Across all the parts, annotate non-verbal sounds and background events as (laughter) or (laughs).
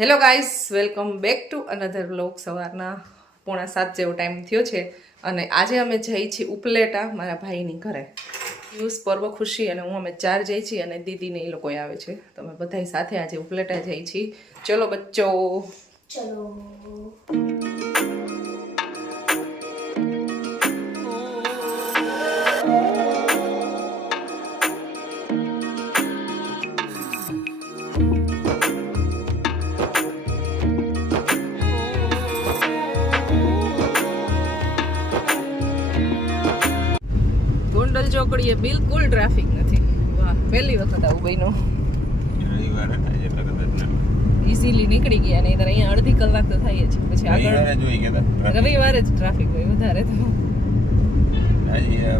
Hello guys welcome back to another blog સવારના પોણા સાત જેવો ટાઈમ થયો છે અને આજે અમે જઈ છીએ ઉપલેટા મારા ભાઈની ઘરે. યુસ પર્વ ખુશી અને હું અમે ચાર જઈ છીએ અને દીદીને એ લોકો આવે છે. તો અમે બધા સાથે આજે ઉપલેટા જઈ છીએ. ચલો, બચ્ચો. ચલો. ચોકડીએ બિલકુલ ટ્રાફિક નથી. વાહ પહેલી વખત આવું બહેનો. ઇઝીલી નીકળી ગયા નહીં તો અહીંયા અડધી કલાક તો થાય જ પછી આગળ. રવિવારે જ ટ્રાફિક હોય વધારે તો.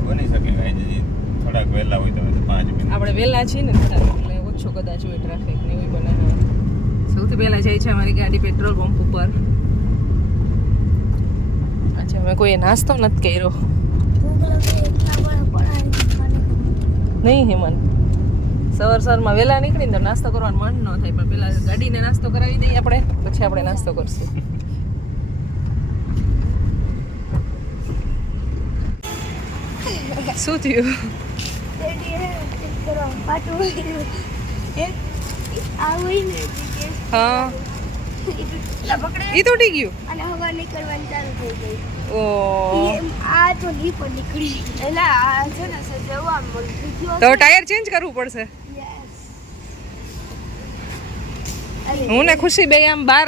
બની શકે થોડાક વહેલા હોય તો પાંચ મિનિટ આપણે વહેલા છીએ ને થોડાક એટલે ઓછો કદાચ હોય ટ્રાફિક ને એવું બને સૌથી પહેલા જાય છે અમારી ગાડી પેટ્રોલ પંપ ઉપર. અચ્છા મેં કોઈ નાસ્તો નથી કર્યો. નહીં હેમન સવાર સવારમાં વહેલા નીકળીને તો નાસ્તો કરવાનું મન ન થાય પણ પેલા ગાડીને નાસ્તો કરાવી દઈએ આપણે પછી આપણે નાસ્તો કરશું. શું થયું? હા. ઈ તૂટી ગયું? અને હવા નીકળવાની ચાલુ થઈ ગઈ. ઓ. આ તો નહીં પણ નીકળી. એટલે આ છે ને સર મળી ગયો તો ટાયર ચેન્જ કરવું પડશે. હું ને ખુશી બે આમ બાર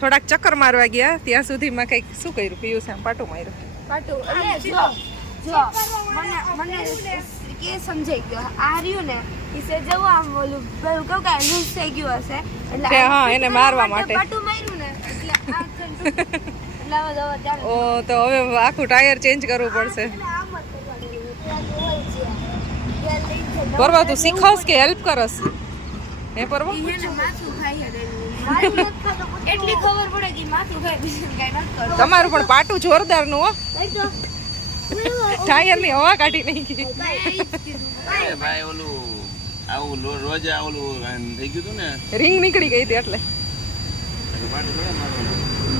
થોડાક ચક્કર મારવા ગયા ત્યાં સુધીમાં કંઈક શું કર્યું? પિયુષ આમ પાટું માર્યું. પાટું. જો જો. મને મને કે સમજાઈ ગયો આ રહ્યું ને ઈસે જવું આમ ઓલું પેલું કેવું કે લૂઝ થઈ ગયું હશે એટલે હા, એને મારવા માટે. પાટું માર્યું ને એટલે આ (laughs) ઓ તો હવે આખું ટાયર ચેન્જ કરવું પડશે. પરવા તું શીખવશ કે હેલ્પ કરસ હે પરવા. એટલી ખબર પડે કે માથું ખાય. તમારું પણ પાટું જોરદારનું હો. ટાયરની હવા કાઢી નાખી. એ ભાઈ ઓલું આવું રોજ ઓલું થઈ ગયું હતું ને? રિંગ નીકળી ગઈ હતી એટલે.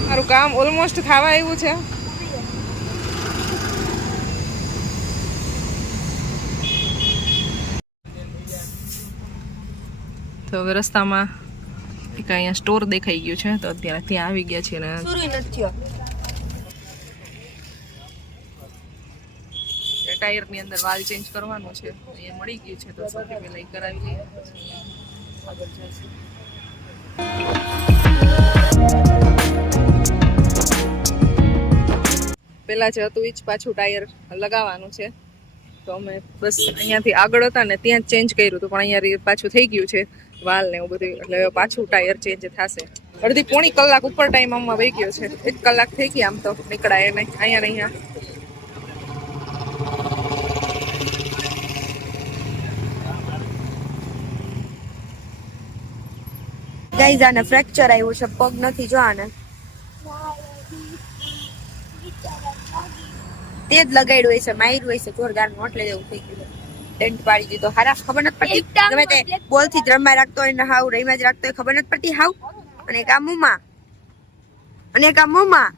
મારું કામ ઓલમોસ્ટ થવા આવ્યું છે. તો હવે રસ્તામાં એક અહીંયા સ્ટોર દેખાઈ ગયું છે તો અત્યારે ત્યાં આવી ગયા છીએ ને સુરુંય નથી થયો. ટાયરની અંદર વાલ ચેન્જ કરવાનો છે. અહીંયા મળી ગયું છે તો સૌથી પહેલા એ કરાવી લઈએ. આગળ જઈશું જે હતું એ જ પાછું ટાયર લગાવવાનું છે. તો અમે બસ અહીંયાથી આગળ હતા ને ત્યાં જ ચેન્જ કર્યું હતું, પણ અહીંયા પાછું થઈ ગયું છે વાલ ને એવું બધું. એટલે પાછું ટાયર ચેન્જ થશે. અડધી પોણી કલાક ઉપર ટાઈમ આમાં વહી ગયો છે. એક કલાક થઈ ગઈ આમ તો નીકળાય નહીં. અહીંયા ને ગાઈઝ આને ફ્રેક્ચર આવ્યું છે. પગ નથી જો આને. તે જ લગાડ્યું હોય છે માર્યું હોય છે જોરદાર નોટ એટલે એવું થઈ ગયું ટેન્ટ પાડી દીધો. હારા ખબર નથી પડતી. ગમે તે બોલથી રમવા રાખતો હોય ને હાવ રહીમાં જ રાખતો હોય ખબર નથી પડતી હાવ. અને એક આ મુમાં. અને એક આ મુમાં.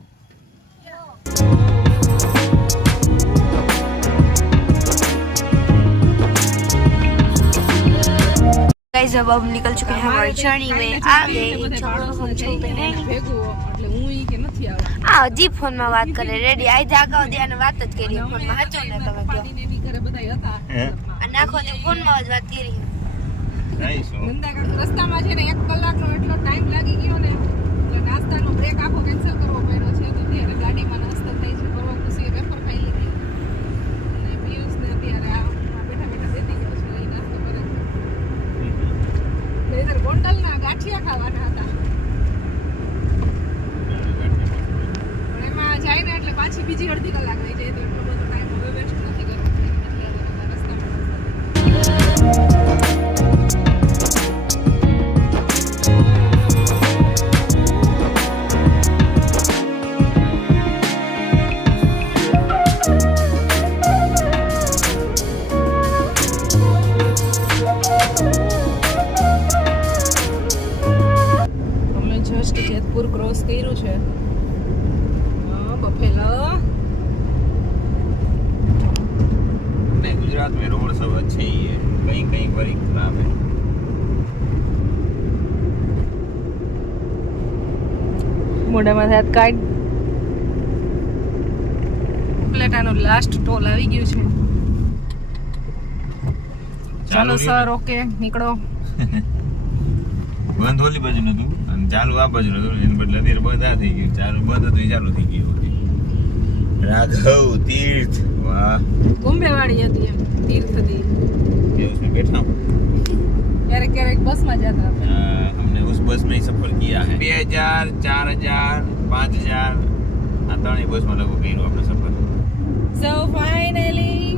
गाइस अब हम निकल चुके हैं हमारी जर्नी में आगे चलो हम चलते हैं આ હજી ફોન માં વાત કરે રેડી આઈ જાગા દે અને વાત જ કરી ફોન માં હાચો ને તમે કયો હે? અને આખો દી ફોન માં જ વાત કરી જઈશું. રસ્તામાં છે ને એક કલાકનો એટલો ટાઈમ લાગી ગયો ને એટલે નાસ્તાનો બ્રેક આખો કેન્સલ કરવો પડ્યો છે તો ત્યારે ગાડીમાં નહીંતર ગોંડલના ગાંઠિયા ખાવાના હતા. પણ એમાં જાય ને એટલે પાછી બીજી અડધી કલાક લઈ જાય તો એટલો બધો ટાઈમ હવે વેસ્ટ નથી કરવો. રસ્તામાં મોઢામાં હાથ કાઢ. ઉપલેટાનો લાસ્ટ ટોલ આવી ગયો છે. ચાલો સર ઓકે નીકળો. (laughs) બંધ ઓલી બાજુ નતું અને ચાલુ આ બાજુ નતું એને બદલે અત્યારે બંધ થઈ ગયું. ચાલુ બંધ હતું ચાલુ થઈ ગયું રાઘવ તીર્થ. વાહ. બોમ્બે વાળી હતી એમ તીર્થ હતી કેવું છે બેઠા. ક્યારેક ક્યારેક બસમાં જતા હતા. હજાર હજાર ચાર હજાર પાંચ હજાર. આ ત્રણેય બસમાં લગભગ કર્યું આપણે સફર સો ફાઇનલી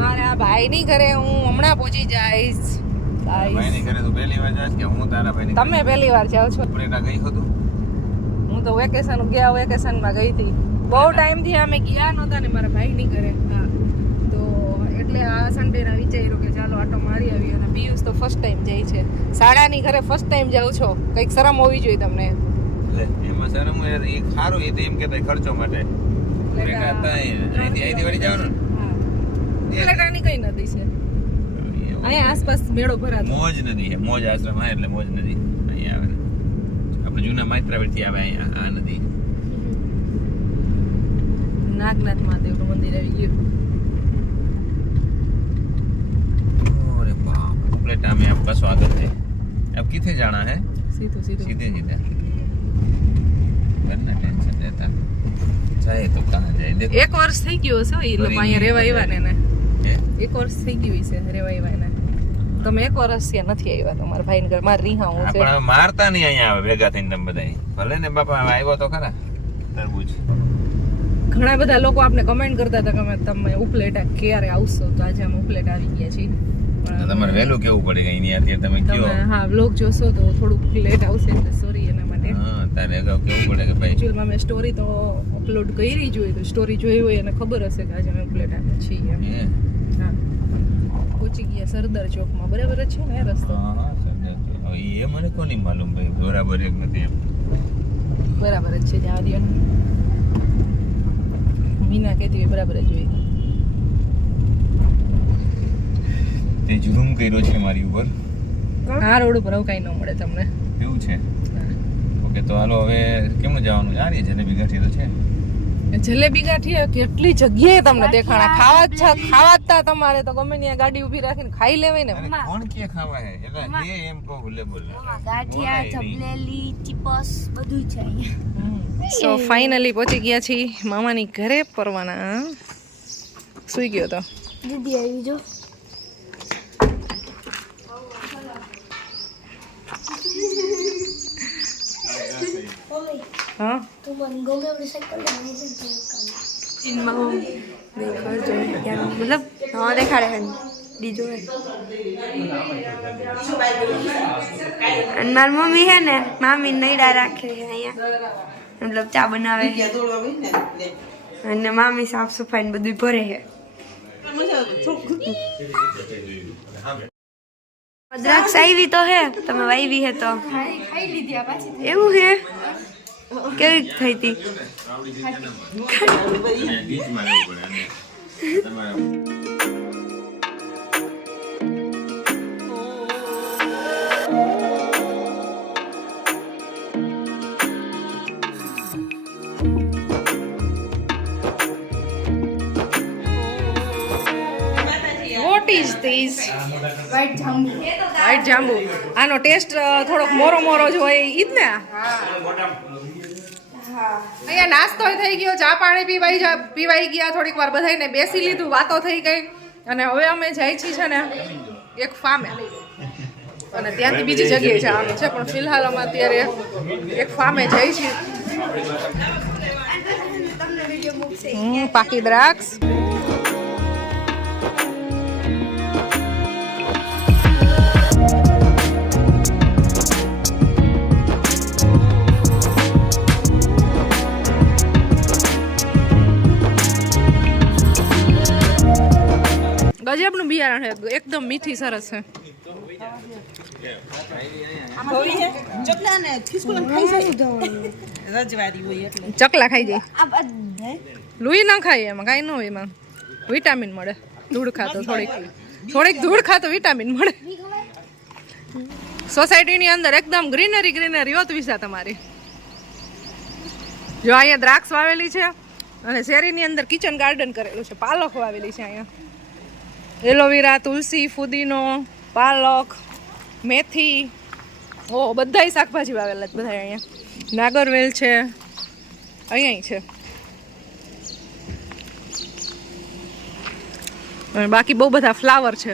મારા ભાઈની ઘરે હું હમણાં પહોંચી જઈશ. ભાઈની ઘરે તું પહેલી વાર જાશ કે હું તારા ભાઈની તમે પહેલી વાર જાવ છો? આપણે ગઈ હતું? હું તો વેકેશન ગયા વેકેશનમાં ગઈ હતી. બહુ ટાઈમથી અમે ગયા નહોતા ને મારા ભાઈ ભાઈની ઘરે. હા. એટલે આ સન્ડેના વિચાર્યું કે ચાલો આટો મારી આવી અને પિયુષ તો ફર્સ્ટ ટાઈમ જાય છે. શાળાની ઘરે ફર્સ્ટ ટાઈમ જાઉં છો? કંઈક શરમ હોવી જોઈએ તમને? એમાં શરમ યાર એ સારું એ તો એમ કહેતા ખર્ચો માટે. અહીંથી વળી જવાનું. હા. કઈ નદી છે? અહીંયા આસપાસ મેળો ભરાતો. મોજ નદી છે મોજ આશ્રમ હા એટલે મોજ નદી અહીંયા આવે. આપણે જૂના માત્રાવેડથી આવે અહીંયા આ નદી. નાગનાથ મહાદેવનું મંદિર આવી ગયું. प्लेटा में आपका स्वागत है अब किथे जाना है સીધું સીધું सीधे सीधे वरना टेंशन रहता चाहे तो कहाँ जाए देखो એક વર્ષ થઈ ગયું હશે એ લોકો અહીંયા રેવા આવ્યા ને એને હે? એક વર્ષ થઈ ગયું છે રેવા આવ્યા એને તમે એક વર્ષ ત્યાં નથી આવ્યા તમારા ભાઈ ઘર મારે રીહા હું હા, છે પણ હવે મારતા નહીં અહીંયા આવે ભેગા થઈને તમે બધા ભલે ને બાપા હવે આવ્યો તો ખરા તરબૂચ ઘણા બધા લોકો આપને કમેન્ટ કરતા હતા કે અમે તમે ઉપલેટા ક્યારે આવશો તો આજે અમે ઉપલેટ આવી ગયા છીએ તો પણ તમારે વહેલું કેવું પડે કે અહીંયા અત્યારે તમે કયો? હા બ્લોગ જોશો તો થોડુંક લેટ આવશે એટલે સોરી એના માટે. હા તારે કેવું પડે કે ભાઈ? એકચ્યુઅલમાં મેં સ્ટોરી તો અપલોડ કરી જ હોય તો સ્ટોરી જોઈ હોય એને ખબર હશે કે આજે અમે ઉપલેટ આવ્યા છીએ એમ. હા? પહોંચી ગયા સરદાર ચોકમાં બરાબર જ છે ને રસ્તો? હા હા સમજાય એ મને કોની માલુમ ભાઈ? બરાબર એક નથી એમ. બરાબર જ છે જવા દો મીના કહેતી હોય બરાબર જ હોય. તે જુલુમ કર્યો છે મારી ઉપર. આ રોડ ઉપર આવું કાંઈ ન મળે તમને. કેવું છે? ઓકે તો હાલો હવે કેમનું જવાનું? રહી જલેબી ગાંઠી તો છે. જલેબી ગાંઠી કેટલી જગ્યાએ તમને દેખાણા. ખાવા જ છે ખાવા જ તમારે તો ગમે ત્યાં ગાડી ઊભી રાખીને ખાઈ લેવાય ને. કોણ કે ખાવા હે? એટલે એ એમ કહો ભૂલે બોલે. ગાંઠિયા જબલેલી ચીપસ બધું છે અહીંયા. સો ફાઇનલી પહોંચી ગયા છીએ મામાની ઘરે પરવાના. સુઈ ગયો તો. દીદી આવી જો. હા? તું મને ગમે એવડી સાયકલ મતલબ હા દેખાડે હે બીજો હે અને મારી મમ્મી હે ને મામી નૈડા રાખે છે અહીંયા. મતલબ ચા બનાવે છે. અને મામી સાફ સફાઈ ને બધું ભરે છે. દ્રાક્ષ આવી તો હે તમે વાવી હે તો. એવું હે? કેવી થઈ હતી ઇઝ ધીસ વ્હાઈટ જાંબુ આનો ટેસ્ટ થોડોક મોરો મોરો જ હોય ઈ જ ને? અહીંયા નાસ્તો થઈ ગયો, ચા પાણી પીવાઈ પીવાઈ ગયા થોડીક વાર બધાને બેસી લીધું, વાતો થઈ ગઈ. અને હવે અમે જાય છીએ છે ને એક ફામે અને ત્યાંથી બીજી જગ્યાએ જવાનું છે, પણ ફિલહાલ અમે અત્યારે એક ફામે જઈ છીએ પાકી દ્રાક્ષ. ગજબનું બિયારણ છે એકદમ મીઠી સરસ છે ચકલા ખાઈ જાય. લુઈ ન ખાય એમાં કાંઈ ન હોય એમાં. વિટામિન મળે. ધૂળ ખાતો થોડીક. થોડીક ધૂળ ખાતો વિટામિન મળે. સોસાયટીની અંદર એકદમ ગ્રીનરી ગ્રીનરી હોત વિસા તમારી. જો અહીંયા દ્રાક્ષ વાવેલી છે અને શેરીની અંદર કિચન ગાર્ડન કરેલું છે પાલક વાવેલી છે અહીંયા. એલોવેરા, તુલસી, ફુદીનો, પાલક, મેથી. ઓ, બધાય શાકભાજી વાવેલા છે બધા અહીંયા. નાગરવેલ છે. અહીંયા છે. અને બાકી બહુ બધા ફ્લાવર છે.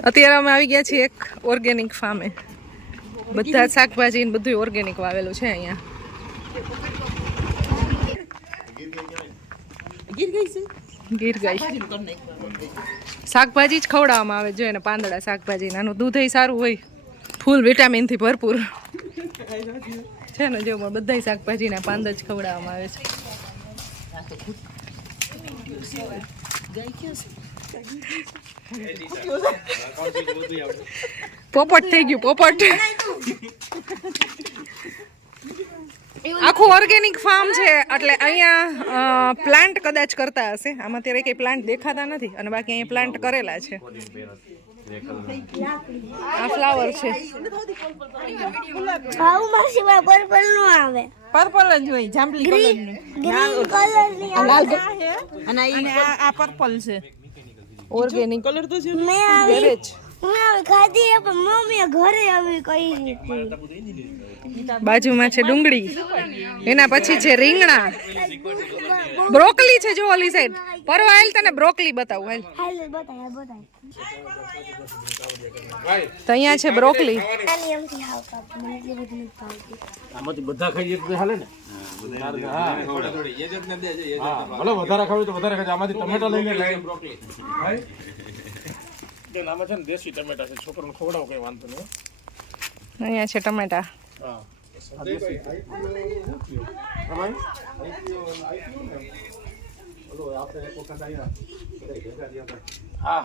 અત્યારે અમે આવી ગયા છીએ એક ઓર્ગેનિક ફાર્મે. બધા શાકભાજી ને બધું ઓર્ગેનિક વાવેલું છે અહીંયા. ગીર ગઈ. શાકભાજી જ ખવડાવવામાં આવે જો એને પાંદડા શાકભાજી. નાનું દૂધ સારું હોય. ફૂલ વિટામિનથી ભરપૂર. છે ને જો બધા શાકભાજીના પાંદ જ ખવડાવવામાં આવે છે. ગાય ક્યાં છે? પોપટ થઈ ગયું પોપટ. આખું ઓર્ગેનિક ફાર્મ છે એટલે અહીંયા પ્લાન્ટ કદાચ કરતા હશે. આમાં અત્યારે કઈ પ્લાન્ટ દેખાતા નથી અને બાકી અહીંયા પ્લાન્ટ કરેલા છે. આ ફ્લાવર છે. પર્પલ આવે. પર્પલ જ હોય જાંબલી કલર આવે. અને આ આ પર્પલ છે. ઓર્ગેનિક કલર તો છે મેં આવી ગેરેજ મેં આવી ખાધી હે, પણ મમ્મીએ ઘરે આવી કઈ હતી બાજુમાં છે ડુંગળી. એના પછી છે રીંગણા. બ્રોકલી છે જો ઓલી સાઈડ પરવા હાલ તને બ્રોકલી બતાવું હાલ. હાલ બતાય બતાય. તો અહીંયા છે બ્રોકલી. આમાંથી બધા ખાઈ એક હાલે ને? ભલે વધારે ખાવું તો વધારે ખાજો આમાંથી ટમેટા લઈને લઈને બ્રોકલી આમાં છે ને દેશી ટમેટા છે છોકરાને ખવડાવો કઈ વાંધો નહીં. અહીંયા છે ટમેટા. હા. એક વખત આયા બધા ભેગા થયા હતા. હા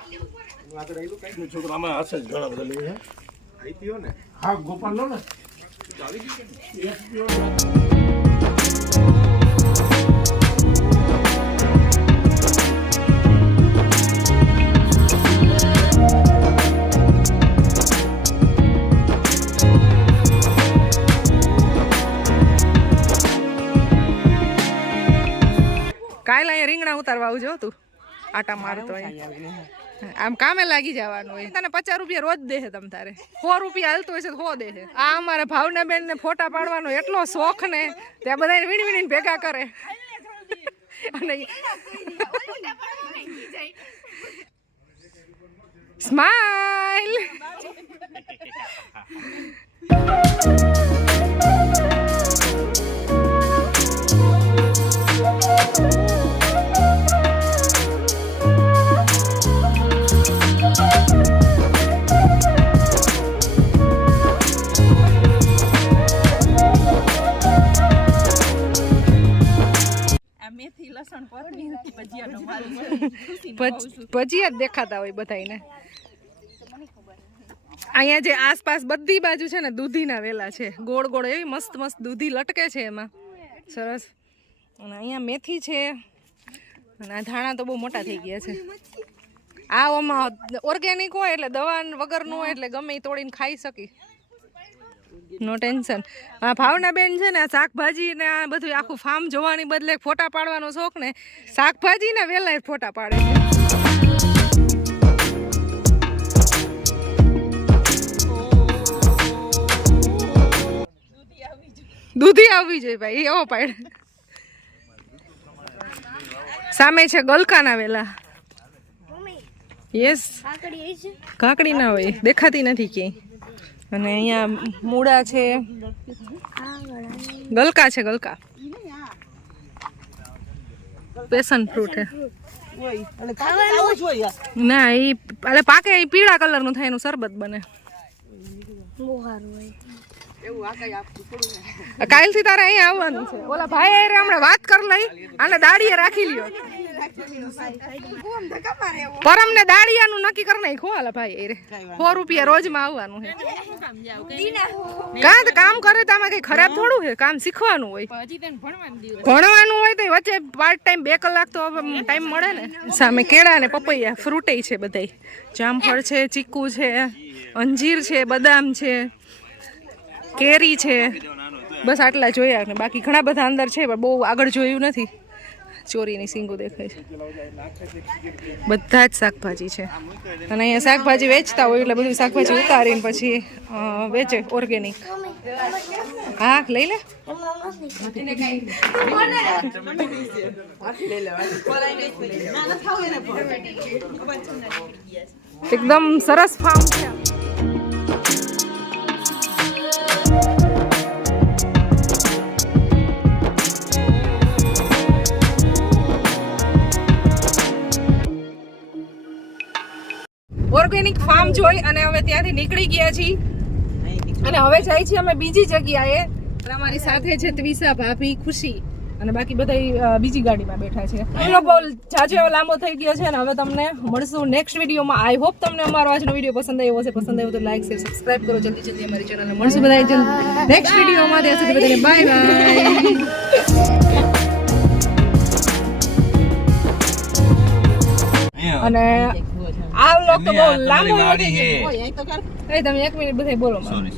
હશે ઘણા ગોપાલ લો ને ચાલી અહીંયા રીંગણા ઉતારવા આવજો તું. આટા મારતો. આમ કામે લાગી જવાનું હોય. તને પચાસ રૂપિયા રોજ દે તમ તારે. સો રૂપિયા હાલતો હોય છે તો સો દે આ અમારા ભાવના બેન ને ફોટા પાડવાનો એટલો શોખ ને ત્યાં બધા વીણ વીણીને ભેગા કરે. અને સ્માઈલ ભજીયા જ દેખાતા હોય બધાને અહીંયા જે આસપાસ બધી બાજુ છે ને દૂધીના વેલા છે. ગોળ ગોળ એવી મસ્ત મસ્ત દૂધી લટકે છે એમાં. સરસ. અને અહીંયા મેથી છે. અને આ ધાણા તો બહુ મોટા થઈ ગયા છે. આ ઓમાં ઓર્ગેનિક હોય એટલે દવા વગરનું હોય એટલે ગમે તોડીને ખાઈ શકી. નો ટેન્શન આ ભાવના બેન છે ને આ શાકભાજી ને આ બધું આખું ફાર્મ જોવાની બદલે ફોટા પાડવાનો શોખ ને શાકભાજી ને વહેલા ફોટા પાડે છે. દૂધી આવવી જોઈએ ભાઈ એવો પાડ. સામે છે ગલકાના વેલા. યસ કાકડી ના હોય, દેખાતી નથી ક્યાંય. અને અહીંયા મૂળા છે. ગલકા છે, ગલકા. પેશન ફ્રૂટ હોય ના, એ પાકે પીળા કલરનું થાય એનું શરબત બને. બહુ સારું હોય કાલથી તારે અહીંયા આવવાનું છે. ઓલા ભાઈ અરે હમણાં વાત કરી લઈ અને દાડીએ રાખી લ્યો. પરમ ને દાડિયાનું નક્કી કરી નાખ્યું હાલા ભાઈ અરે સો રૂપિયા રોજમાં આવવાનું છે. કાં તો કામ કરે તો આમાં કઈ ખરાબ થોડું છે? કામ શીખવાનું હોય. ભણવાનું હોય તો વચ્ચે પાર્ટ ટાઈમ બે કલાક તો ટાઈમ મળે ને. સામે કેળા ને પપૈયા ફ્રૂટે છે બધાય. જામફળ છે, ચીકુ છે, અંજીર છે, બદામ છે. કેરી છે. બસ આટલા જોયા ને બાકી ઘણા બધા અંદર છે, પણ બહુ આગળ જોયું નથી. ચોરીની સિંગો દેખાય છે. બધા જ શાકભાજી છે. અને અહીંયા શાકભાજી વેચતા હોય એટલે બધું શાકભાજી ઉતારીને પછી વેચે ઓર્ગેનિક હા, લઈ લે. એકદમ સરસ ફાર્મ છે. ઓર્ગેનિક ફાર્મ જોઈ અને હવે ત્યાંથી નીકળી ગયા છીએ. અને હવે જાય છીએ અમે બીજી જગ્યાએ. અને અમારી સાથે છે ત્રિસા ભાભી ખુશી. અને બાકી બધા બીજી ગાડીમાં બેઠા છે. એનો બોલ જાજો એવો લાંબો થઈ ગયો છે અને હવે તમને મળશું નેક્સ્ટ વિડીયોમાં. આઈ હોપ તમને અમારો આજનો વીડિયો પસંદ આવ્યો હશે. પસંદ આવ્યો તો લાઈક શેર સબસ્ક્રાઇબ કરો. જલ્દી જલ્દી અમારી ચેનલને મળશું બધા નેક્સ્ટ વિડીયોમાં. ત્યાં સુધી બધાને બાય બાય (laughs) અને આ વ્લોગ તો બહુ લાંબો. એ તમે એક મિનિટ બધા બોલો. સોરી